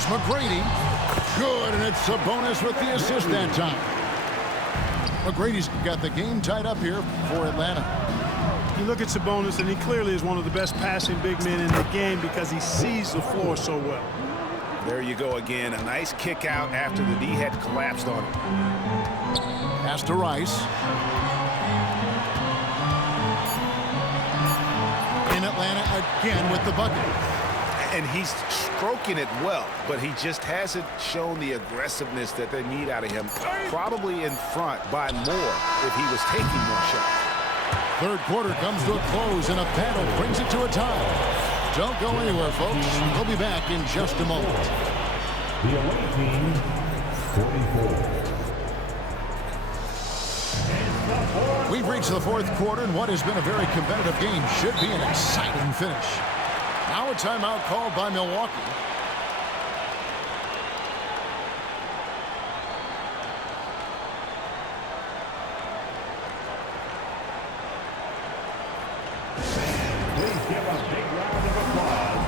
Here's McGrady. Good, and it's Sabonis with the assist that time. McGrady's got the game tied up here for Atlanta. You look at Sabonis, and he clearly is one of the best passing big men in the game because he sees the floor so well. There you go again. A nice kick out after the D had collapsed on him. Pass to Rice. In Atlanta again with the bucket. And he's stroking it well, but he just hasn't shown the aggressiveness that they need out of him. Probably in front by more if he was taking more shots. Third quarter comes to a close, and a battle brings it to a tie. Don't go anywhere, folks. We'll be back in just a moment. The away team, 44. We've reached the fourth quarter, and what has been a very competitive game should be an exciting finish. Now a timeout called by Milwaukee. Please give a big round of applause.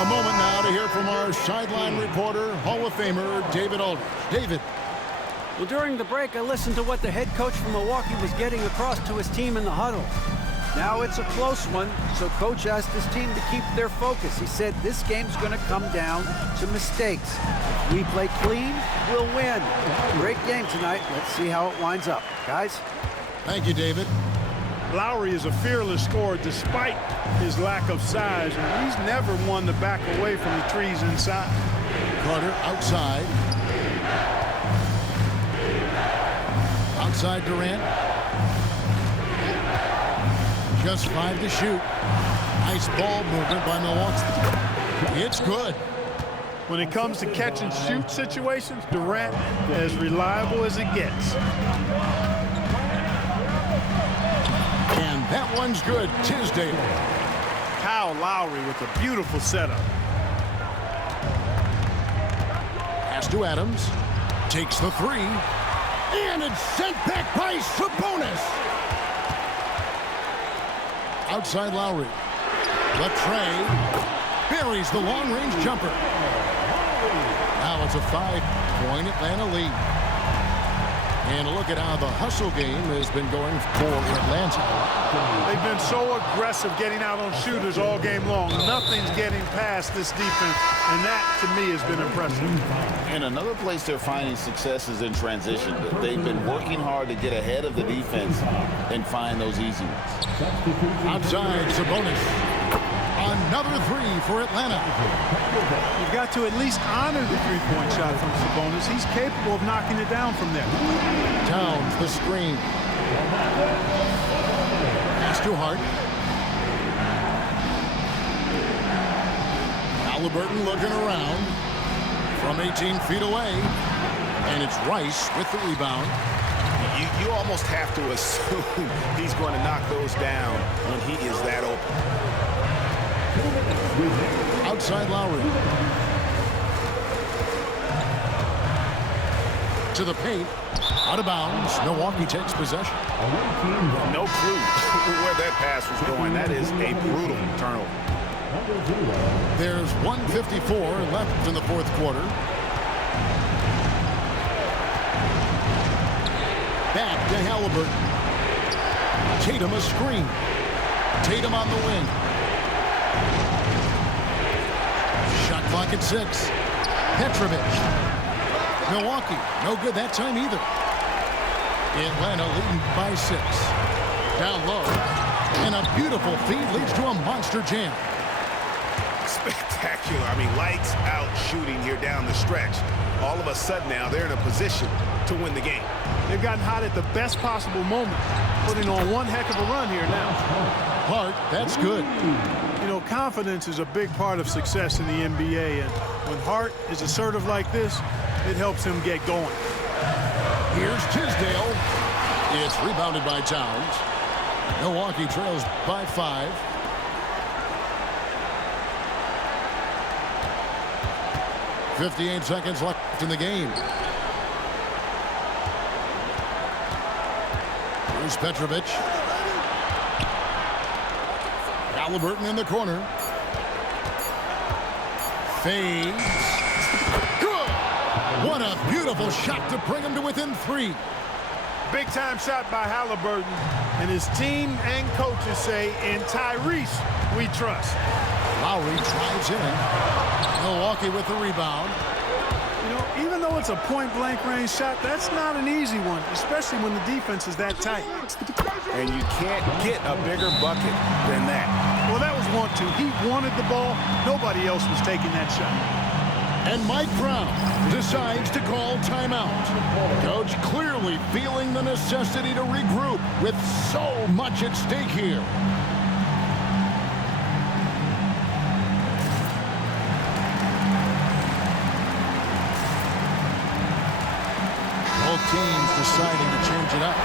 A moment now to hear from our sideline reporter, Hall of Famer David Aldridge. David. Well, during the break, I listened to what the head coach from Milwaukee was getting across to his team in the huddle. Now it's a close one, so coach asked his team to keep their focus. He said this game's going to come down to mistakes. If we play clean, we'll win. Great game tonight. Let's see how it winds up. Guys? Thank you, David. Lowry is a fearless scorer despite his lack of size, and he's never one to back away from the trees inside. Carter outside. Outside Durant. Just 5 to shoot. Nice ball movement by Milwaukee. It's good. When it comes to catch and shoot situations, Durant as reliable as it gets. And that one's good. Tisdale. Kyle Lowry with a beautiful setup. Pass to Adams. Takes the three. And it's sent back by Sabonis. Outside Lowry. Latrey buries the long-range jumper. Now it's a 5-point Atlanta lead. And a look at how the hustle game has been going for Atlanta. They've been so aggressive getting out on shooters all game long. Nothing's getting past this defense, and that, to me, has been impressive. And another place they're finding success is in transition. They've been working hard to get ahead of the defense and find those easy ones. Outside, Sabonis. Another three for Atlanta. You've got to at least honor the three-point shot from Sabonis. He's capable of knocking it down from there. Towns, the screen. Pass to Hart. Halliburton looking around from 18 feet away. And it's Rice with the rebound. You almost have to assume he's going to knock those down when he is that open. Outside Lowry. To the paint. Out of bounds. Milwaukee takes possession. No clue where that pass was going. That is a brutal turnover. There's 1:54 left in the fourth quarter. Back to Halliburton. Tatum a screen. Tatum on the wing. Shot clock at 6. Petrovic. Milwaukee, no good that time either. Atlanta leading by 6. Down low. And a beautiful feed leads to a monster jam. Spectacular. I mean, lights out shooting here down the stretch. All of a sudden now they're in a position to win the game. They've gotten hot at the best possible moment, putting on one heck of a run here now. Hart, that's good. You know, confidence is a big part of success in the NBA, and when Hart is assertive like this, it helps him get going. Here's Tisdale. It's rebounded by Towns. Milwaukee trails by 5. .58 seconds left in the game. Here's Petrovic. Halliburton in the corner. Fades. Good. What a beautiful shot to bring him to within 3. Big-time shot by Halliburton. And his team and coaches say, in Tyrese, we trust. Lowry drives in. Milwaukee with the rebound. You know, even though it's a point-blank range shot, that's not an easy one, especially when the defense is that tight. And you can't get a bigger bucket than that. Well, that was 1-2. He wanted the ball. Nobody else was taking that shot. And Mike Brown decides to call timeout. Coach clearly feeling the necessity to regroup with so much at stake here. Both teams deciding to change it up.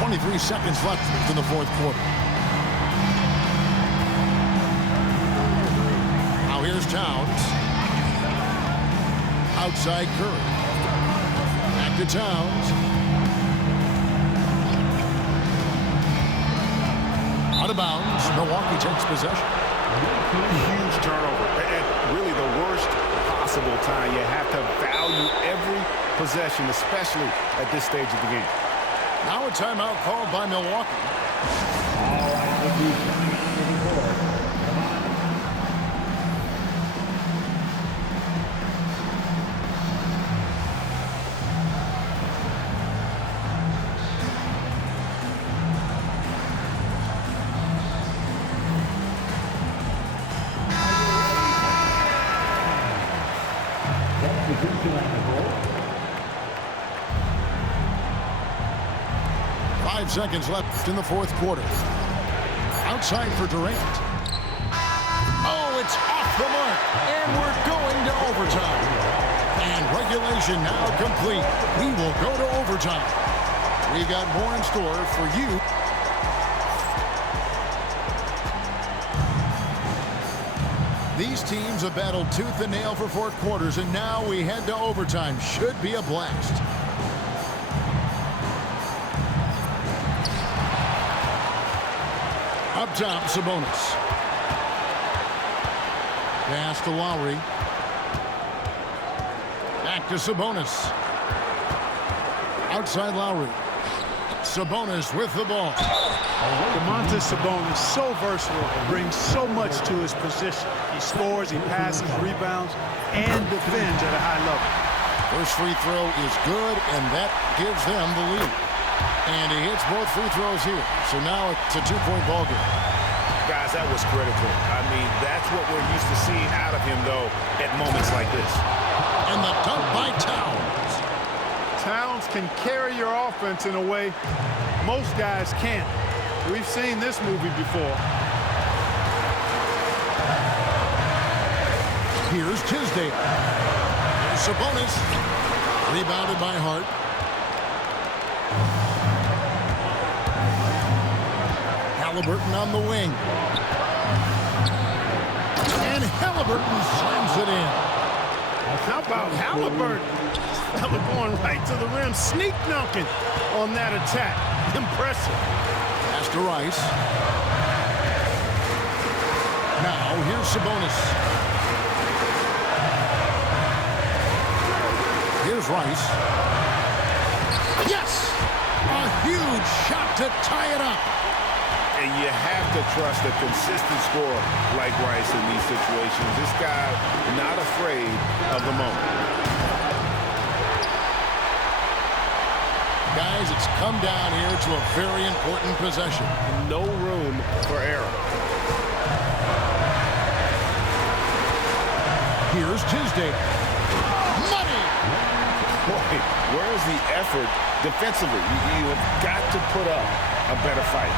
.23 seconds left in the fourth quarter. Now here's Towns. Outside Curry. Back to Towns. Out of bounds. Milwaukee takes possession. Huge turnover. At really the worst possible time. You have to value every possession, especially at this stage of the game. Now a timeout called by Milwaukee. All right, the defense on the board. Substitution on the board. 5 seconds left in the fourth quarter. Outside for Durant. Oh, it's off the mark. And we're going to overtime. And regulation now complete. We will go to overtime. We got more in store for you. These teams have battled tooth and nail for 4 quarters, and now we head to overtime. Should be a blast. Up top, Sabonis. Pass to Lowry. Back to Sabonis. Outside Lowry. Sabonis with the ball. Domantas Sabonis, so versatile, brings so much to his position. He scores, he passes, rebounds, and defends at a high level. First free throw is good, and that gives them the lead. And he hits both free throws here. So now it's a 2-point ball game. Guys, that was critical. I mean, that's what we're used to seeing out of him, though, at moments like this. And the dunk by Towns. Towns can carry your offense in a way most guys can't. We've seen this movie before. Here's Tisdale. Here's Sabonis. Rebounded by Hart. Halliburton on the wing. And Halliburton slams it in. How about Halliburton? Fella going right to the rim, sneak dunking on that attack. Impressive. Pass to Rice. Now here's Sabonis. Here's Rice. Yes! A huge shot to tie it up. And you have to trust a consistent scorer like Rice in these situations. This guy not afraid of the moment. Guys, it's come down here to a very important possession. No room for error. Here's Tisdale. Money! Boy, where's the effort defensively? You have got to put up a better fight.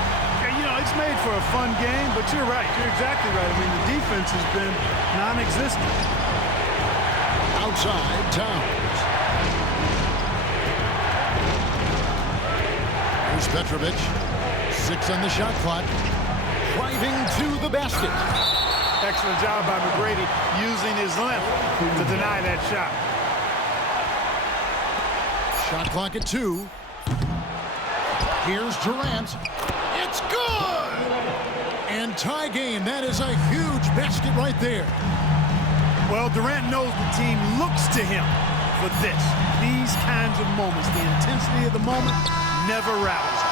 You know, it's made for a fun game, but you're right. You're exactly right. I mean, the defense defense has been non-existent. Outside, Towns. Here's Petrovic. 6 on the shot clock. Driving to the basket. Excellent job by McGrady using his length to deny that shot. Shot clock at 2. Here's Durant. It's good! And tie game. That is a huge basket right there. Well, Durant knows the team looks to him for this. These kinds of moments, the intensity of the moment never rattles.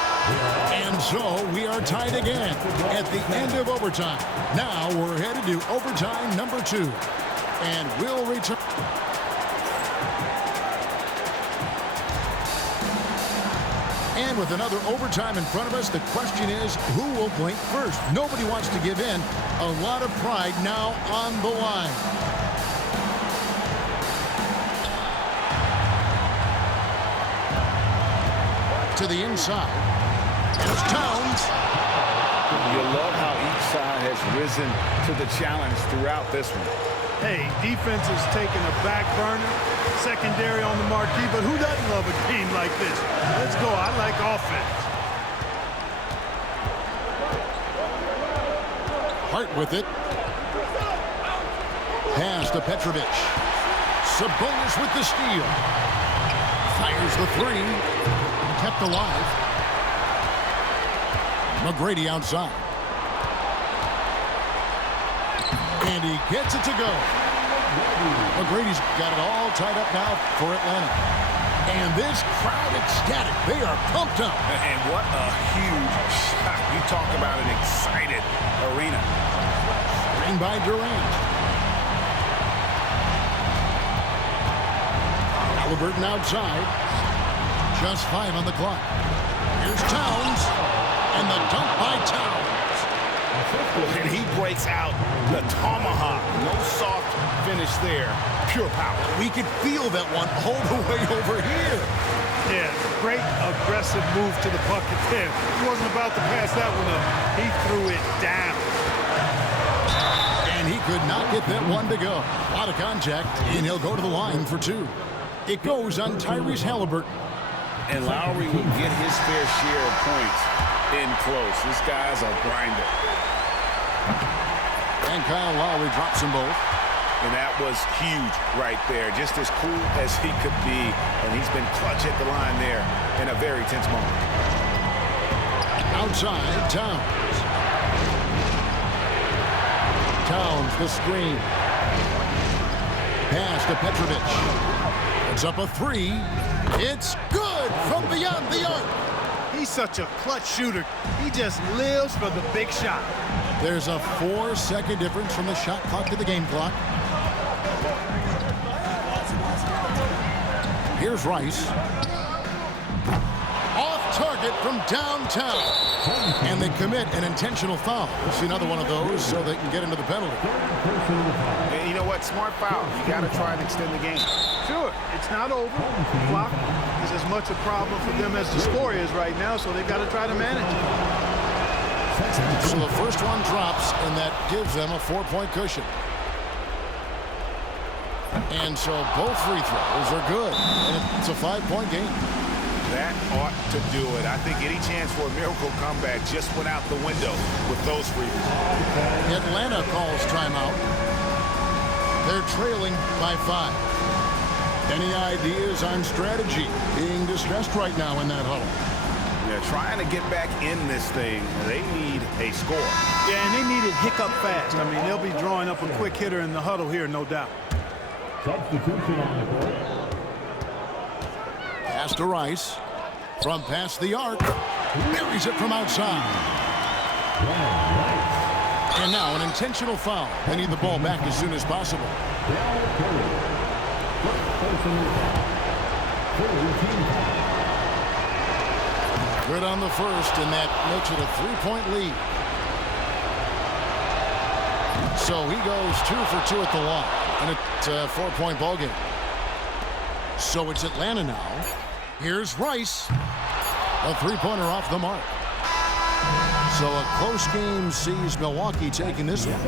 And so we are tied again at the end of overtime. Now we're headed to overtime number 2. And we'll return. And with another overtime in front of us, the question is, who will blink first? Nobody wants to give in. A lot of pride now on the line. To the inside. There's Towns. You love how each side has risen to the challenge throughout this one. Hey, defense is taking a back burner, secondary on the marquee, but who doesn't love a game like this? Let's go. I like offense. Hart with it. Pass to Petrovic. Sabonis with the steal. Fires the 3. Kept alive. McGrady outside. And he gets it to go. McGrady's got it all tied up now for Atlanta. And this crowd ecstatic. They are pumped up. And what a huge shot. You talk about an excited arena. Screen by Durant. Halliburton outside. Just 5 on the clock. Here's Towns. And the dunk by Towns. And he breaks out the tomahawk. No soft finish there. Pure power. We could feel that one all the way over here. Yeah, great aggressive move to the bucket there. He wasn't about to pass that one up. He threw it down. And he could not get that one to go. A lot of contact, and he'll go to the line for 2. It goes on Tyrese Halliburton. And Lowry will get his fair share of points in close. This guy's a grinder. And Kyle Lowry drops them both. And that was huge right there. Just as cool as he could be. And he's been clutch at the line there in a very tense moment. Outside, Towns. Towns, the screen. Pass to Petrovic. It's up a 3. It's good from beyond the arc. He's such a clutch shooter. He just lives for the big shot. There's a 4-second difference from the shot clock to the game clock. Here's Rice. Off target from downtown. And they commit an intentional foul. We'll see another one of those so they can get into the penalty. And you know what? Smart foul. You got to try and extend the game. Sure, it's not over. The clock is as much a problem for them as the score is right now, so they've got to try to manage it. So the first one drops, and that gives them a 4-point cushion. And so both free throws are good. And it's a 5-point game. That ought to do it. I think any chance for a miracle comeback just went out the window with those free throws. Atlanta calls timeout. They're trailing by 5. Any ideas on strategy being discussed right now in that huddle? They're trying to get back in this thing. They need a score. Yeah, and they need it hiccup fast. I mean, they'll be drawing up a quick hitter in the huddle here, no doubt. Substitution on the court. Pass to Rice. From past the arc. Buries it from outside. And now an intentional foul. They need the ball back as soon as possible. Good on the first, and that makes it a 3-point lead. So he goes 2 for 2 at the line, and it's a 4-point ball game. So it's Atlanta now. Here's Rice. A 3-pointer off the mark. So a close game sees Milwaukee taking this one.